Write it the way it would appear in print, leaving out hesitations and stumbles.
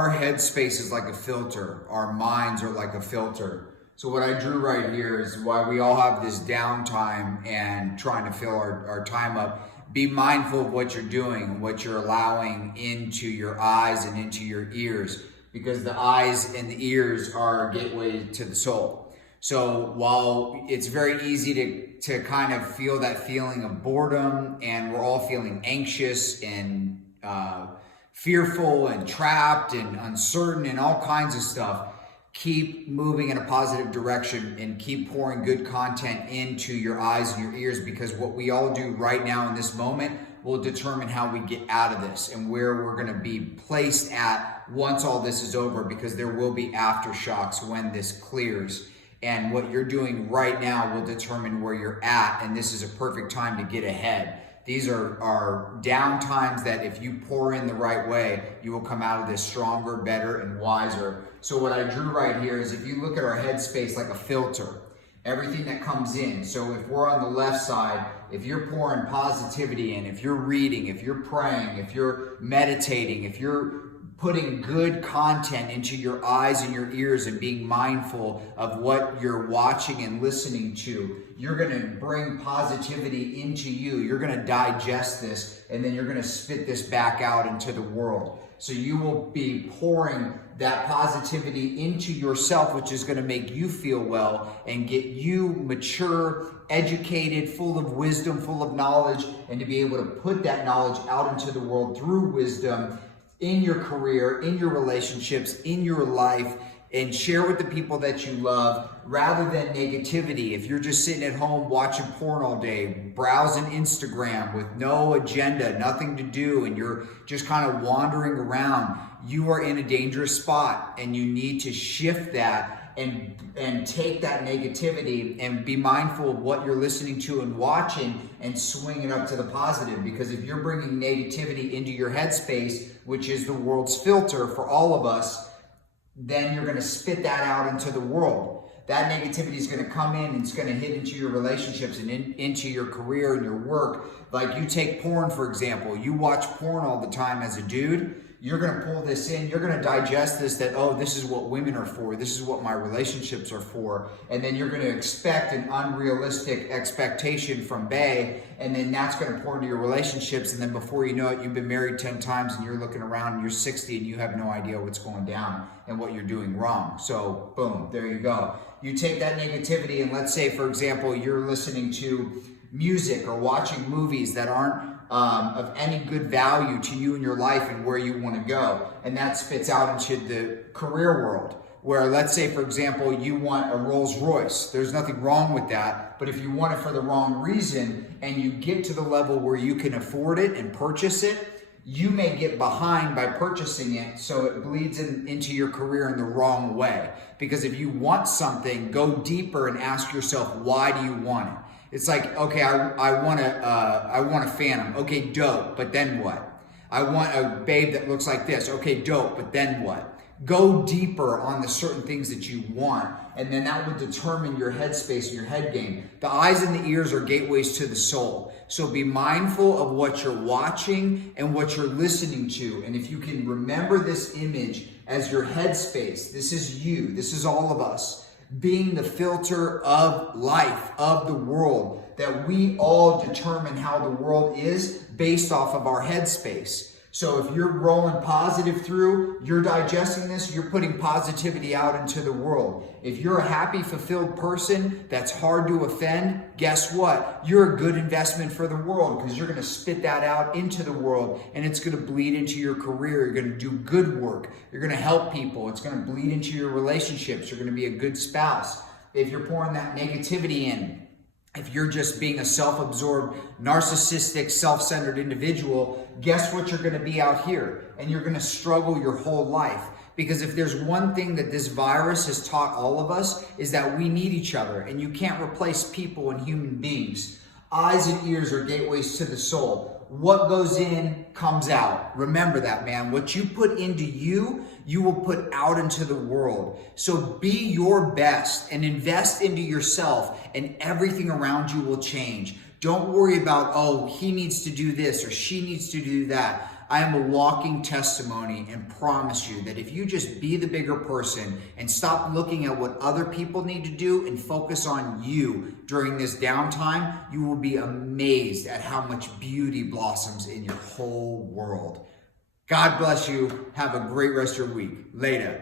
Our headspace is like a filter. Our minds are like a filter. So what I drew right here is why we all have this downtime and trying to fill our time up. Be mindful of what you're doing, what you're allowing into your eyes and into your ears, because the eyes and the ears are a gateway to the soul. So while it's very easy to kind of feel that feeling of boredom, and we're all feeling anxious and fearful and trapped and uncertain and all kinds of stuff, keep moving in a positive direction and keep pouring good content into your eyes and your ears, because what we all do right now in this moment will determine how we get out of this and where we're going to be placed at once all this is over, because there will be aftershocks when this clears. And what you're doing right now will determine where you're at, and this is a perfect time to get ahead. These are down times that if you pour in the right way, you will come out of this stronger, better, and wiser. So what I drew right here is, if you look at our headspace like a filter, everything that comes in. So if we're on the left side, if you're pouring positivity in, if you're reading, if you're praying, if you're meditating, if you're putting good content into your eyes and your ears and being mindful of what you're watching and listening to, you're going to bring positivity into you. You're going to digest this, and then you're going to spit this back out into the world. So you will be pouring that positivity into yourself, which is going to make you feel well and get you mature, educated, full of wisdom, full of knowledge, and to be able to put that knowledge out into the world through wisdom in your career, in your relationships, in your life, and share with the people that you love, rather than negativity. If you're just sitting at home watching porn all day, browsing Instagram with no agenda, nothing to do, and you're just kind of wandering around, you are in a dangerous spot, and you need to shift that and take that negativity and be mindful of what you're listening to and watching, and swing it up to the positive. Because if you're bringing negativity into your headspace, which is the world's filter for all of us, then you're going to spit that out into the world. That negativity is going to come in, and it's going to hit into your relationships and into your career and your work. Like, you take porn, for example. You watch porn all the time as a dude. You're going to pull this in. You're going to digest this, that, oh, this is what women are for. This is what my relationships are for. And then you're going to expect an unrealistic expectation from bae. And then that's going to pour into your relationships. And then before you know it, you've been married 10 times, and you're looking around and you're 60 and you have no idea what's going down and what you're doing wrong. So boom, there you go. You take that negativity, and let's say, for example, you're listening to music or watching movies that aren't of any good value to you in your life and where you want to go. And that spits out into the career world, where, let's say, for example, you want a Rolls Royce. There's nothing wrong with that. But if you want it for the wrong reason, and you get to the level where you can afford it and purchase it, you may get behind by purchasing it, so it bleeds into your career in the wrong way. Because if you want something, go deeper and ask yourself, why do you want it? It's like, okay, I want a Phantom. Okay, dope, but then what? I want a babe that looks like this. Okay, dope, but then what? Go deeper on the certain things that you want, and then that will determine your headspace and your head game. The eyes and the ears are gateways to the soul. So be mindful of what you're watching and what you're listening to. And if you can remember this image as your headspace, this is you, this is all of us, being the filter of life, of the world, that we all determine how the world is based off of our headspace. So if you're rolling positive through, you're digesting this, you're putting positivity out into the world. If you're a happy, fulfilled person that's hard to offend, guess what? You're a good investment for the world, because you're going to spit that out into the world, and it's going to bleed into your career. You're going to do good work. You're going to help people. It's going to bleed into your relationships. You're going to be a good spouse. If you're pouring that negativity in, if you're just being a self-absorbed, narcissistic, self-centered individual, guess what you're going to be out here? And you're going to struggle your whole life. Because if there's one thing that this virus has taught all of us, is that we need each other. And you can't replace people and human beings. Eyes and ears are gateways to the soul. What goes in comes out. Remember that, man. What you put into you, you will put out into the world. So be your best and invest into yourself, and everything around you will change. Don't worry about, oh, he needs to do this or she needs to do that. I am a walking testimony and promise you that if you just be the bigger person and stop looking at what other people need to do and focus on you during this downtime, you will be amazed at how much beauty blossoms in your whole world. God bless you. Have a great rest of your week. Later.